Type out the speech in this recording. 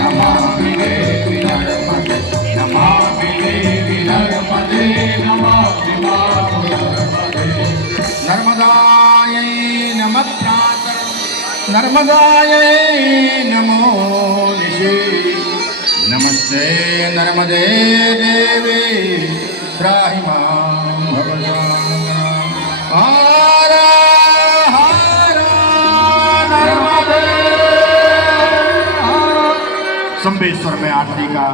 नमामि देवी नर्मदे नमामि देवी नर्मदे नमामि मातु नर्मदे नर्मदायै नमः प्रातः नर्मदायै नमो निशि नमस्ते नर्मदे देवी त्राहि मां भवसागरा हर हर नर्मदे। संबेश्वर में आरती का